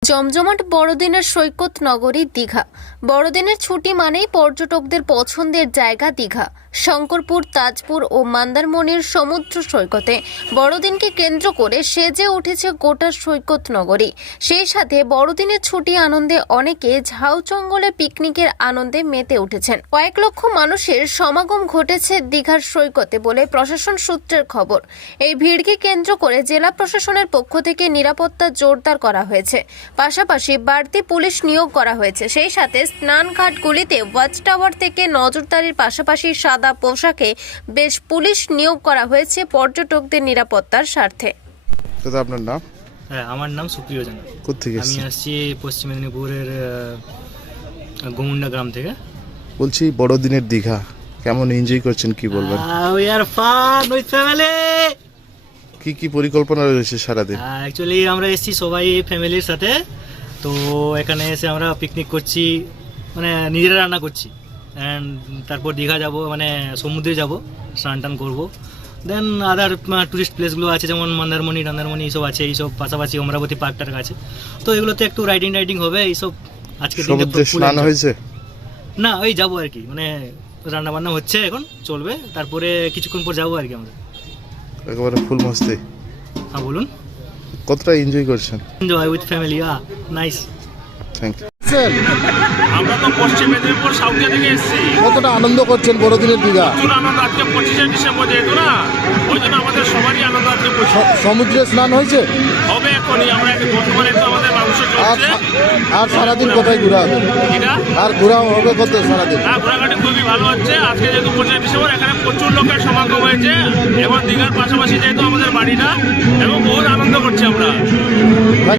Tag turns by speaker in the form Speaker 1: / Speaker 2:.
Speaker 1: জমজমাট বড়দিনের সৈকত নগরী দীঘা। বড়দিনের ছুটি মানেই পর্যটকদের পছন্দের জায়গা দীঘা। শঙ্করপুর, তাজপুর ও মন্দারমণির সমুদ্র সৈকতে বড়দিনকে কেন্দ্র করে সেজে উঠেছে গোটা সৈকত নগরী। সেই সাথে বড়দিনের ছুটি আনন্দে অনেকে ঝাউ জঙ্গলে পিকনিকের আনন্দে মেতে উঠেছেন। কয়েক লক্ষ মানুষের সমাগম ঘটেছে দীঘার সৈকতে বলে প্রশাসন সূত্রের খবর। এই ভিড়কে কেন্দ্র করে জেলা প্রশাসনের পক্ষ থেকে নিরাপত্তা জোরদার করা হয়েছে। পাশাপাশি বাড়তি পুলিশ নিয়োগ করা হয়েছে। সেই সাথে স্নানঘাটগুলিতে ওয়াচ টাওয়ার থেকে নজরদারির পাশাপাশি সাদা পোশাকে বেশ পুলিশ নিয়োগ করা হয়েছে পর্যটকদের নিরাপত্তার স্বার্থে।
Speaker 2: দাদা, আপনার নাম?
Speaker 3: হ্যাঁ, আমার নাম সুপ্রিয় জানা।
Speaker 2: কোথেকে
Speaker 3: আমি
Speaker 2: এসেছেন?
Speaker 3: আসছি পশ্চিম মেদিনীপুরের গোমুন্ডা গ্রাম থেকে।
Speaker 2: বলছি, বড়দিনের দীঘা কেমন এনজয় করছেন, কি বলবেন?
Speaker 3: We are fun with family.
Speaker 2: কি কি পরিকল্পনা রয়েছে সারাদিন?
Speaker 3: অ্যাকচুয়ালি আমরা এসেছি সবাই ফ্যামিলির সাথে। তো এখানে এসে আমরা পিকনিক করছি, মানে নিজেরা রান্না করছি। অ্যান্ড তারপর দীঘা যাব, মানে সমুদ্রে যাব, স্নান টান করবো। দেন আদার টুরিস্ট প্লেসগুলো আছে, যেমন মন্দারমণি এইসব আছে। এইসব পাশাপাশি অমরাবতী পার্কটার কাছে, তো এগুলোতে একটু রাইডিং হবে। এইসব আজকে
Speaker 2: সমুদ্রে স্নান হয়েছে
Speaker 3: না, ওই যাবো আর কি, মানে রান্না বান্না হচ্ছে, এখন চলবে। তারপরে কিছুক্ষণ পর যাবো আর কি আমরা।
Speaker 2: একেবারে ফুল মস্তি।
Speaker 3: হ্যাঁ, বলুন।
Speaker 2: কতটা এনজয় করছেন?
Speaker 3: Enjoy with family, nice.
Speaker 2: Thank you.
Speaker 4: আমরা তো পশ্চিম মেদিনীপুর সাউথিয়া থেকে এসেছি।
Speaker 2: কতটা আনন্দ করছেন বড়দিনের দীঘা?
Speaker 4: প্রচুর আনন্দ। আজকে 25শে ডিসেম্বর যেহেতু না, ওই জন্য আমাদের সবারই আনন্দ আজকে প্রচুর।
Speaker 2: সমুদ্রে স্নান হয়েছে
Speaker 4: হবে এখনই, আমরা একটু বর্তমানে তো আমাদের মাংস চলছে।
Speaker 2: আর সারাদিন কোথায় ঘোরা হবে?
Speaker 4: এটা
Speaker 2: আর ঘোরা হবে কত সারাদিন?
Speaker 4: হ্যাঁ, ঘোরাঘাটি খুবই ভালো হচ্ছে। আজকে যেহেতু 25শে ডিসেম্বর, এখানে প্রচুর লোকের সমাগম হয়েছে এবং দীঘার পাশাপাশি যেহেতু আমাদের বাড়িটা, এবং বহুত আনন্দ করছি আমরা।